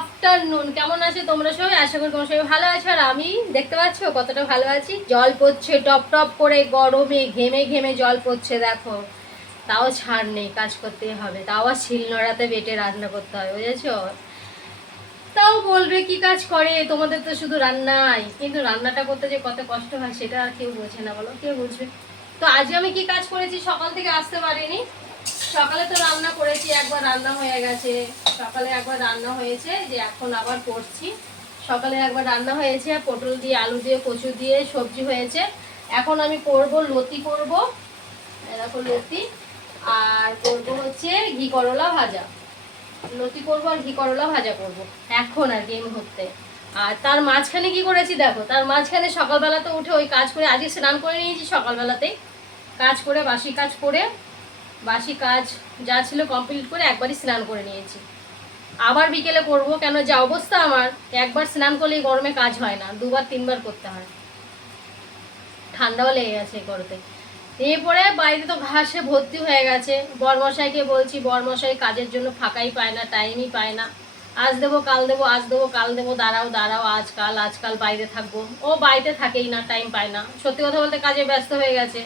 Afternoon. কেমন আছো তোমরা সবাই? আশা করি তোমরা সবাই ভালো আছো। আর আমি দেখতে পাচ্ছ কতটা ভালো আছি। জল পড়ছে টপ টপ করে, গরমে ঘেমে ঘেমে জল পড়ছে দেখো। তাও ছাড় নেই, কাজ করতেই হবে। তাও আর শিলনোড়াতে বেটে রান্না করতে হবে, বুঝেছো? তাও বলবে কি কাজ করে, তোমাদের তো শুধু রান্নাই, কিন্তু রান্নাটা করতে যে কত কষ্ট হয় সেটা আর কেউ বোঝে না, বলো কেউ বুঝবে? তো আজকে আমি কি কাজ করেছি, সকাল থেকে আসতে পারিনি। সকালে তো রান্না করেছি, একবার রান্না হয়ে গেছে। সকালে একবার রান্না হয়েছে, যে এখন আবার করছি। সকালে একবার রান্না হয়েছে, পটল দিয়ে আলু দিয়ে কচু দিয়ে সবজি হয়েছে। এখন আমি করব লতি করব, দেখো লতি। আর করব হচ্ছে ঘি করলা ভাজা। লতি করবো আর ঘি করলা ভাজা করব এখন আর কি এই মুহূর্তে। আর তার মাঝখানে কি করেছি দেখো, তার মাঝখানে সকালবেলাতে উঠে ওই কাজ করে, আজকে স্নান করে নিয়েছি সকালবেলাতেই। কাজ করে বাসি কাজ করে, বাসি কাজ যা ছিল কমপ্লিট করে একবারই স্নান করে নিয়েছি। আবার বিকেলে করব, কেন যা অবস্থা আমার, একবার স্নান করলেই গরমে কাজ হয় না, দুবার তিনবার করতে হয়। ঠান্ডাও লেগে গেছে করতে। এরপরে বাড়িতে তো ঘাসে ভর্তি হয়ে গেছে। বরমশাইকে বলছি, বরমশাই কাজের জন্য ফাঁকাই পায় না, টাইমই পায় না। আজ দেবো কাল দেবো, আজ দেবো কাল দেবো, দাঁড়াও দাঁড়াও, আজকাল আজকাল বাইরে থাকবো। ও বাড়িতে থাকেই না, টাইম পায় না। সত্যি কথা বলতে কাজে ব্যস্ত হয়ে গেছে,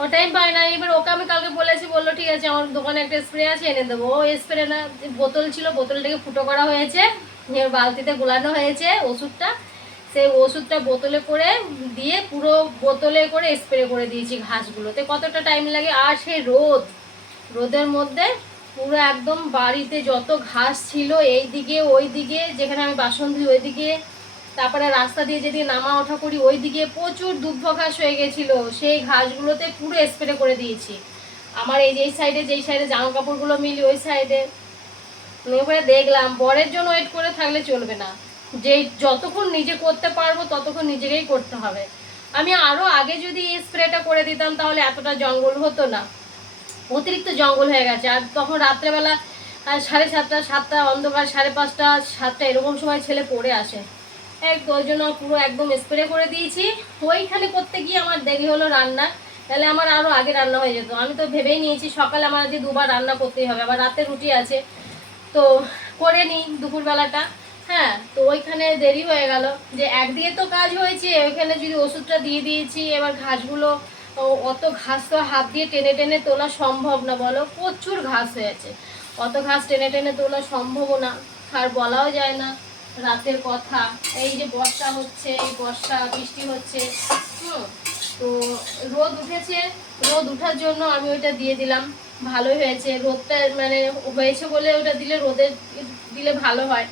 ও টাইম পায় না। এবার ওকে আমি কালকে বলেছি, বললো ঠিক আছে আমার দোকানে একটা স্প্রে আছে এনে দেবো। ও স্প্রে না, বোতল ছিল, বোতলটাকে ফুটো করা হয়েছে, বালতিতে গোলানো হয়েছে ওষুধটা। সেই ওষুধটা বোতলে করে দিয়ে পুরো বোতলে করে স্প্রে করে দিয়েছি ঘাসগুলোতে। কতটা টাইম লাগে! আর সেই রোদের মধ্যে পুরো একদম বাড়িতে যত ঘাস ছিল, এই দিকে ওই দিকে, যেখানে আমি বাসন ধুই ওই দিকে, তারপরে রাস্তা দিয়ে যদি নামা ওঠা করি ওই দিকে প্রচুর দুব্ধ ঘাস হয়ে গেছিল। সেই ঘাসগুলোতে পুরো স্প্রে করে দিয়েছি। আমার এই যেই সাইডে জামা কাপড়গুলো মিলি ওই সাইডে। এবারে দেখলাম বরের জন্য ওয়েট করে থাকলে চলবে না, যে যতক্ষণ নিজে করতে পারবো ততক্ষণ নিজেকেই করতে হবে। আমি আরও আগে যদি এই স্প্রেটা করে দিতাম তাহলে এতটা জঙ্গল হতো না। অতিরিক্ত জঙ্গল হয়ে গেছে। আর তখন রাত্রেবেলা 7:30 7টা অন্ধকার, 5:30 7টা এরকম সময় ছেলে পড়ে আসে। ওই জন্য পুরো একদম স্প্রে করে দিয়েছি। ওইখানে করতে গিয়ে আমার দেরি হলো রান্না, তাহলে আমার আরও আগে রান্না হয়ে যেত। আমি তো ভেবেই নিয়েছি সকালে আমার আজকে দুবার রান্না করতেই হবে, আবার রাতে রুটি আছে, তো করে নিই দুপুরবেলাটা। হ্যাঁ, তো ওইখানে দেরি হয়ে গেল। যে একদিকে তো কাজ হয়েছে, ওইখানে যদি ওষুধটা দিয়ে দিয়েছি, এবার ঘাসগুলো, অত ঘাস তো হাত দিয়ে টেনে টেনে তোলা সম্ভব না, বলো প্রচুর ঘাস হয়েছে। অত ঘাস টেনে টেনে তোলা সম্ভব না, আর বলাও যায় না রাতের কথা। এই যে বর্ষা হচ্ছে, এই বর্ষা বৃষ্টি হচ্ছে, তো রোদ উঠেছে, রোদ উঠার জন্য আমি ওইটা দিয়ে দিলাম। ভালোই হয়েছে, রোদটা মানে হয়েছে বলে ওটা দিলে, রোদে দিলে ভালো হয়।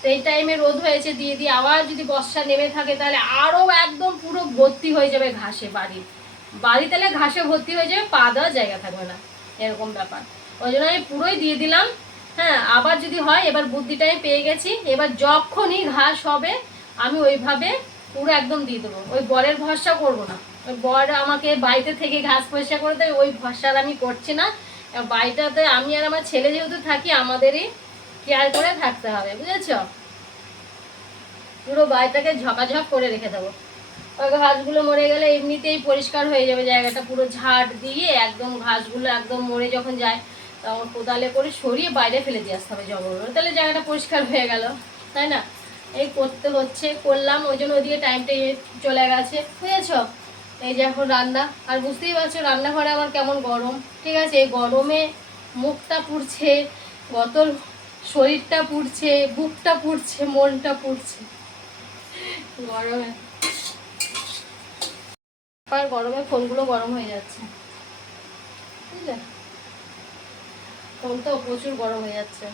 তো এই টাইমে রোদ হয়েছে, দিয়ে দিয়ে আবার যদি বর্ষা নেমে থাকে তাহলে আরও একদম পুরো ভর্তি হয়ে যাবে ঘাসে। বাড়ি তাহলে ঘাসে ভর্তি হয়ে যাবে, পা দেওয়ার জায়গা থাকবে না, এরকম ব্যাপার। ওই জন্য আমি পুরোই দিয়ে দিলাম। হ্যাঁ, আবার যদি হয়, এবার বুদ্ধিটা আমি পেয়ে গেছি, এবার যখনই ঘাস হবে আমি ওইভাবে পুরো একদম দিয়ে দেবো। ওই বরের ভরসা করবো না, ওই বর আমাকে বাড়িতে থেকে ঘাস পরিষ্কার করে দেয়, ওই ভরসার আমি করছি না। বাড়িটাতে আমি আর আমার ছেলে যেহেতু থাকি, আমাদেরই কেয়ার করে থাকতে হবে, বুঝেছ? পুরো বাড়িটাকে ঝকাঝক করে রেখে দেবো। ওই ঘাসগুলো মরে গেলে এমনিতেই পরিষ্কার হয়ে যাবে জায়গাটা, পুরো ঝাড় দিয়ে একদম ঘাসগুলো একদম মরে যখন যায় তখন কোদালে করে সরিয়ে বাইরে ফেলে দিয়ে আসতে হবে জঙ্গল, তাহলে জায়গাটা পরিষ্কার হয়ে গেল, তাই না? এই করতে হচ্ছে, করলাম, ওই জন্য ওইদিকে টাইমটা চলে গেছে, বুঝেছ? এই যে এখন রান্না, আর বুঝতেই পারছো রান্নাঘরে আমার কেমন গরম। ঠিক আছে, এই গরমে মুখটা পুড়ছে, গত শরীরটা পুড়ছে, বুকটা পুড়ছে, মনটা পুড়ছে গরমে। আর গরমে ফোনগুলো গরম হয়ে যাচ্ছে, বুঝলে? ফোন তো প্রচুর গরম হয়ে যাচ্ছে।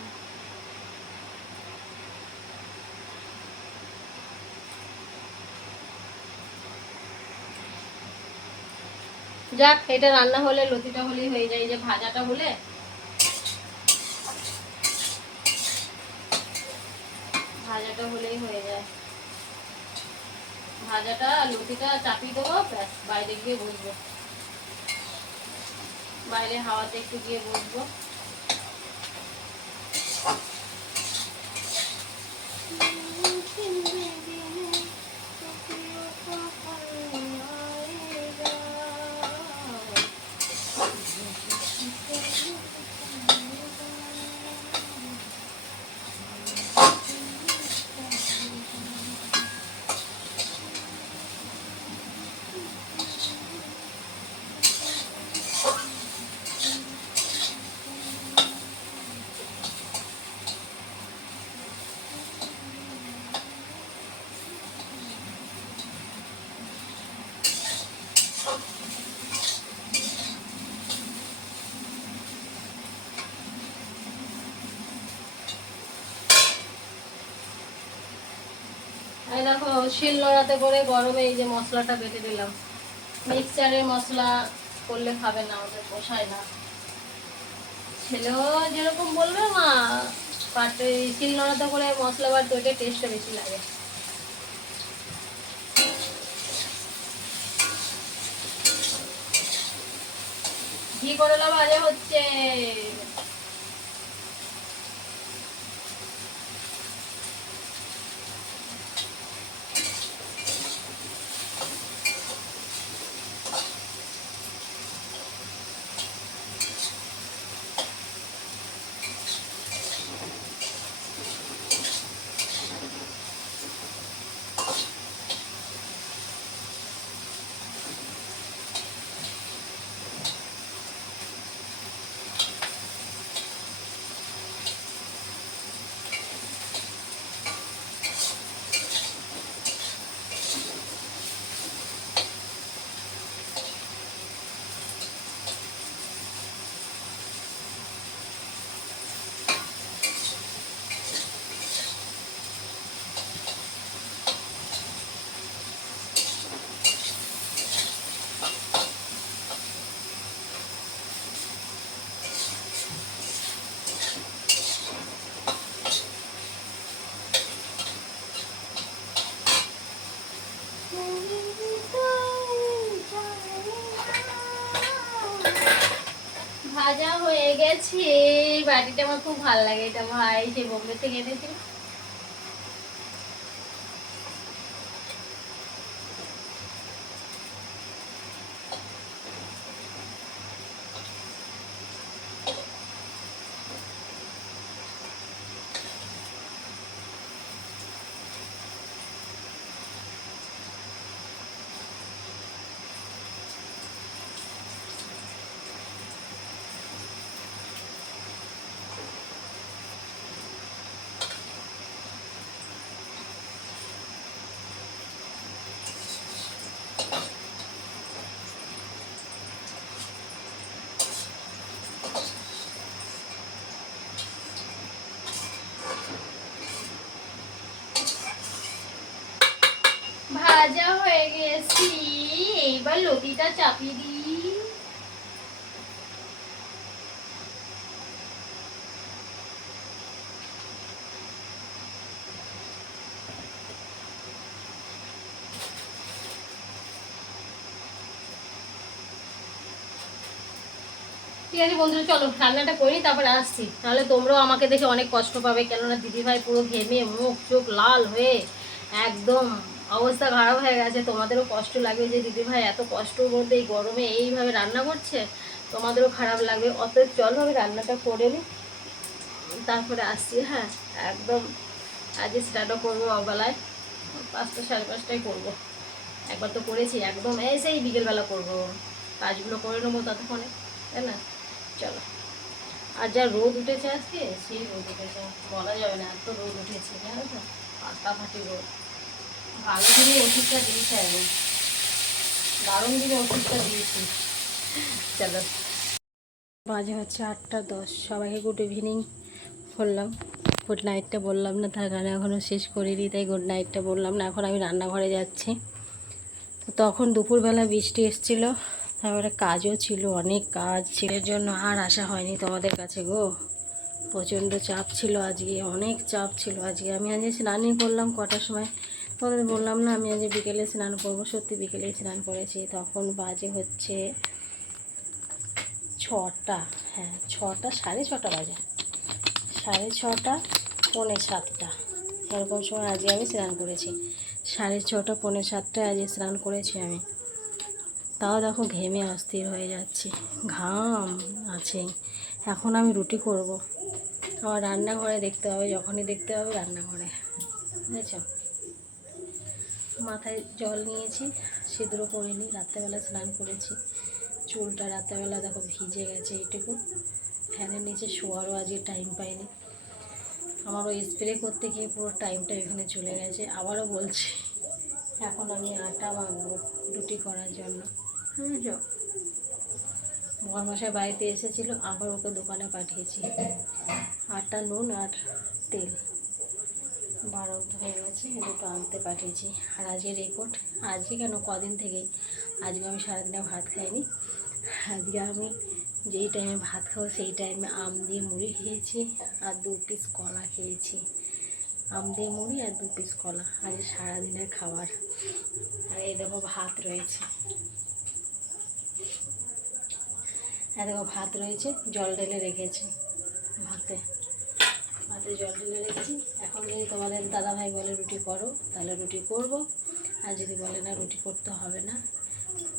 যাক, এটা রান্না হলে, লতিটা হলেই হয়ে যায়, যে ভাজাটা হলে, ভাজাটা হলেই হয়ে যায়। ভাজাটা লতিটা চাপিয়ে দেবো, ব্যাস বাইরে গিয়ে বসবো, বাইরে হাওয়াতে একটু গিয়ে বসবো। এই দেখো শিল নোড়াতে করে গরমে এই যে মশলাটা বেটে দিলাম। মিক্সচারের মশলা করলে খাবে না, ওদের পোষায় না। ছেলেও যেরকম বলবে মা, পাটে শিল নোড়াতে করে মশলা বাটতে, ওইটা টেস্টটা বেশি লাগে। ঘি করলা ভাজা হচ্ছে। ভাজা হয়ে গেছে। এই বাটিটা আমার খুব ভালো লাগে, এটা ভাই সে বোম্বে থেকে এনেছিল। ভাজা হয়ে গেছি, এইবার লতিটা চাপিয়ে দিই। ঠিক আছে বন্ধুরা, চলো রান্নাটা করি, তারপরে আসছি। তাহলে তোমরাও আমাকে দেখে অনেক কষ্ট পাবে, কেননা দিদিভাই পুরো ঘেমে মুখ চোখ লাল হয়ে একদম অবস্থা খারাপ হয়ে গেছে। তোমাদেরও কষ্ট লাগবে যে দিদিভাই এত কষ্টর মধ্যে এই গরমে এইভাবে রান্না করছে, তোমাদেরও খারাপ লাগবে। অতএব চলো আমি রান্নাটা করে নিই, তারপরে আসছি। হ্যাঁ, একদম আজ স্টার্টও করবো অবেলায়, 5টা সাড়ে 5টায় করবো। একবার তো করেছি, একদম এসেই বিকেলবেলা করবো, কাজগুলো করে নেবো ততক্ষণে, তাই না? চলো। আর যা রোদ উঠেছে আজকে, সেই রোদ উঠেছে, বলা যাবে না, এত রোদ উঠেছে, জানো তো, ফাটাফাটি রোদ। ভালো দিনে ওষুধটা দিয়েছে, এখন দারুণ দিনে ওষুধটা দিয়েছি। চলো, বাজে হচ্ছে 8টা 10। সবাইকে গুড ইভিনিং বললাম, গুড নাইটটা বললাম না, তার কারণে এখনও শেষ করিনি, তাই গুড নাইটটা বললাম না। এখন আমি রান্নাঘরে যাচ্ছি। তো তখন দুপুরবেলা বৃষ্টি এসেছিলো, তারপরে কাজও ছিল, অনেক কাজ ছিল, এর জন্য আর আসা হয়নি তোমাদের কাছে গো। প্রচণ্ড চাপ ছিল আজকে, অনেক চাপ ছিল আজকে। আমি আজকে স্নানই করলাম কটার সময়, তোমাদের বললাম না আমি আজকে বিকেলে স্নান করবো, সত্যি বিকেলেই স্নান করেছি। তখন বাজে হচ্ছে 6টা, হ্যাঁ 6টা, সাড়ে 6টা বাজে, 6:30 6:45 এরকম সময় আজকে আমি স্নান করেছি। 6:30 6:45 আজকে স্নান করেছি আমি। তাও দেখো ঘেমে অস্থির হয়ে যাচ্ছি, ঘাম আছে। এখন আমি রুটি করব, আমার রান্নাঘরে দেখতে হবে, যখনই দেখতে হবে রান্নাঘরে, বুঝেছ। মাথায় জল নিয়েছি, সিঁদুরও করিনি, রাত্রেবেলা স্নান করেছি। চুলটা রাত্রেবেলা দেখো ভিজে গেছে এইটুকু, ফ্যানের নিচে শোয়ারও আজকে টাইম পাইনি। আমারও স্প্রে করতে গিয়ে পুরো টাইমটা এখানে চলে গেছে। আবারও বলছি, এখন আমি আটা মাখবো রুটি করার জন্য, বুঝেছ। বরমশাই বাড়িতে এসেছিলো, আবার ওকে দোকানে পাঠিয়েছি। আটা, নুন আর তেল বারন্ত হয়ে গেছে, দুটো আনতে পাঠিয়েছি। আর আজকে রেকর্ড, আজকে কেন কদিন থেকেই, আজকে আমি সারাদিনে ভাত খাইনি। আজকে আমি যেই টাইমে ভাত খাবো সেই টাইমে আম দিয়ে মুড়ি খেয়েছি আর 2 পিস কলা খেয়েছি। আম দিয়ে মুড়ি আর 2 পিস কলা আজ সারাদিনের খাবার। আর এই দেখো ভাত রয়েছে, দেখো ভাত রয়েছে, জল ঢেলে রেখেছি। ভাতে জল ঢেলে রেখেছি। এখন যদি তোমাদের দাদাভাই বলে রুটি করো তাহলে রুটি করব, আর যদি বলে না রুটি করতে হবে না,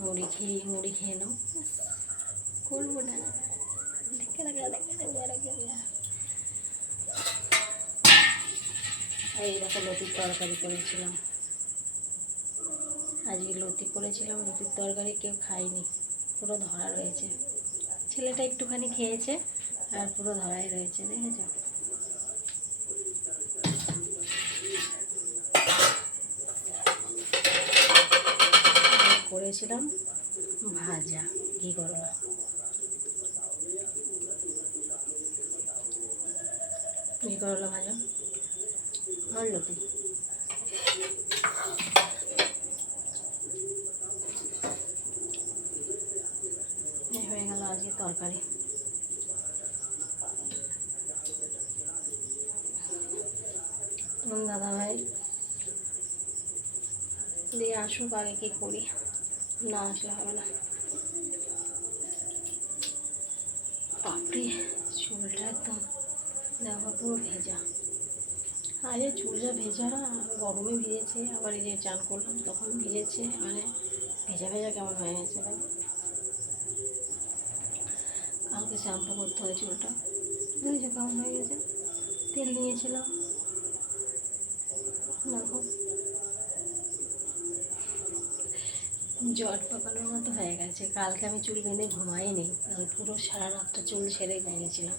মুড়ি খেয়ে নাও, করবো না। এই দেখো লতির তরকারি করেছিলাম, আজকে লতি করেছিলাম। লতির তরকারি কেউ খায়নি, পুরো ধরা রয়েছে। ছেলেটা একটুখানি খেয়েছে আর পুরো ধরাই রয়েছে, দেখেছ। করেছিলাম ভাজা ঘি করলা, ঘি করলা ভাজা আর লতি। হয়ে গেল আজকে তরকারি। দাদাভাই দিয়ে আসুক, আগে কি করি, না আসলে হবে না। বাপরে চুলটা একদম দেখো পুরো ভেজা। আরে চুলটা ভেজা, গরমে ভিজেছে, আবার এই যে চান করলাম তখন ভিজেছে, মানে ভেজা ভেজা কেমন হয়ে গেছে। কালকে শ্যাম্পু করতে হয় চুলটা, দেখেছো কেমন হয়ে গেছে। তেল নিয়েছিলাম, দেখো জট পাকানোর মতো হয়ে গেছে। কালকে আমি চুল বেঁধে ঘুমাইনি, পুরো সারা রাতটা চুল ছেড়ে ঘুমিয়েছিলাম,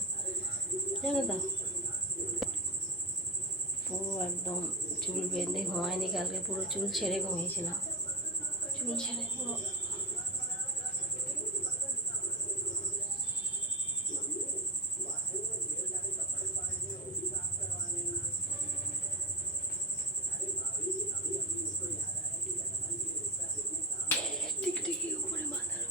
জানো তো। পুরো একদম চুল বেঁধে ঘুমাইনি কালকে, পুরো চুল ছেড়ে ঘুমিয়েছিলাম, চুল ছেড়ে পুরো। টিকটিকি উপরে মাথার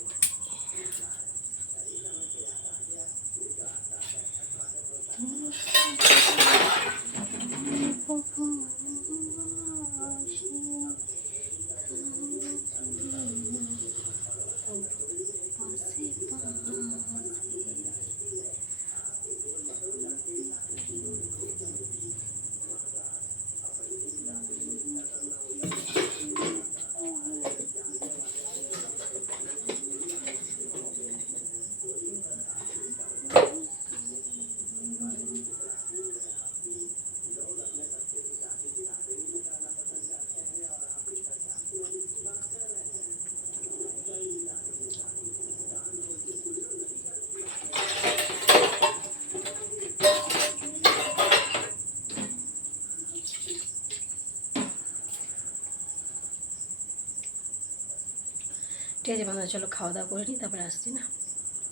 ঠিক আছে বন্ধুরা, চলো খাওয়া দাওয়া করে নিই, তারপরে আসছি না,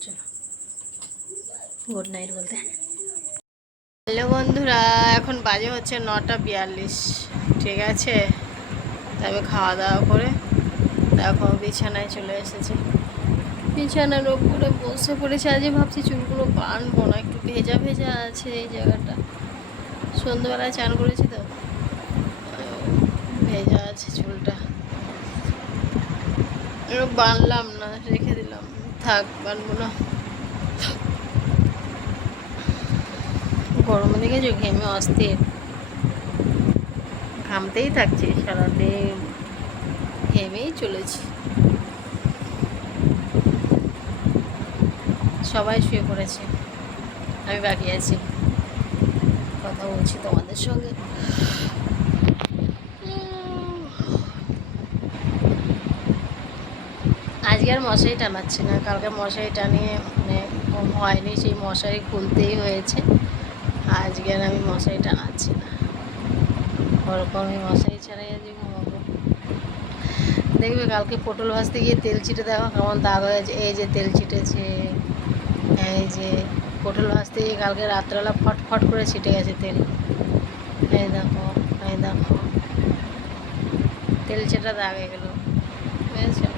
চলো গুড নাইট বলতে। হ্যালো বন্ধুরা, এখন বাজে হচ্ছে 9:42, ঠিক আছে। তবে খাওয়া দাওয়া করে দেখো বিছানায় চলে এসেছি, বিছানার ওপরে বসে পড়েছে। আজকে ভাবছি চুলগুলো বাঁধবো না, একটু ভেজা ভেজা আছে এই জায়গাটা, সন্ধ্যেবেলায় চান করেছি তো ভেজা আছে চুলটা, বাঁধলাম না, রেখে দিলাম, থাক বাঁধবো না। গরমে দেখেছো ঘেমে অস্থির, ঘামতেই থাকছি সারাদিন, ঘেমেই চলেছি। সবাই শুয়ে পড়েছে, আমি বাকি আছি, কথা বলছি তোমাদের সঙ্গে। আজকে আর মশারি টানাচ্ছি না, কালকে মশারি টানিয়ে মানে ঘুম হয়নি, সেই মশারি খুলতেই হয়েছে। আজকে আর আমি মশারি টানাচ্ছি না, ওরকম আমি মশারি ছাড়াই আজকে ঘুমাবো। দেখবে কালকে পটল ভাজতে গিয়ে তেল ছিটে দেখো কেমন দাগ হয়েছে, এই যে তেল ছিটেছে, এই যে পটল ভাজতে গিয়ে কালকে রাত্রেবেলা ফটফট করে ছিটে গেছে তেল, এই দেখো দেখো তেলচেটা দাগ হয়ে গেল, বুঝেছো?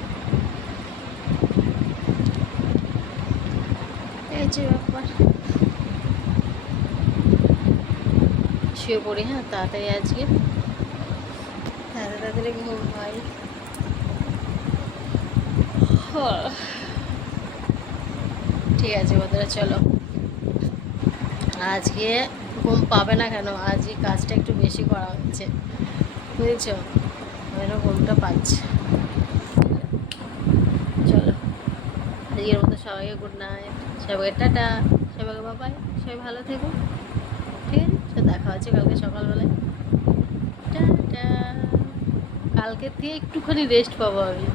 এই যে ব্যাপার, শুয়ে পড়ি। হ্যাঁ, তাড়াতাড়ি আজকে তাড়াতাড়ি ঘুম হয়। ঠিক আছে বন্ধুরা, চলো আজকে ঘুম পাবে না কেন, আজকে কাজটা একটু বেশি করা হচ্ছে, বুঝেছো? ওই ঘুমটা পাচ্ছে। চলো আজকের মতো সবাইকে গুড নাইট, সবাইকে টাটা, সবাইকে বাবাই, সবাই ভালো থেকো। ঠিক আছে, তো দেখা হচ্ছে কালকে সকালবেলায়। টাটা। কালকের দিয়ে একটুখানি রেস্ট পাবো আমি।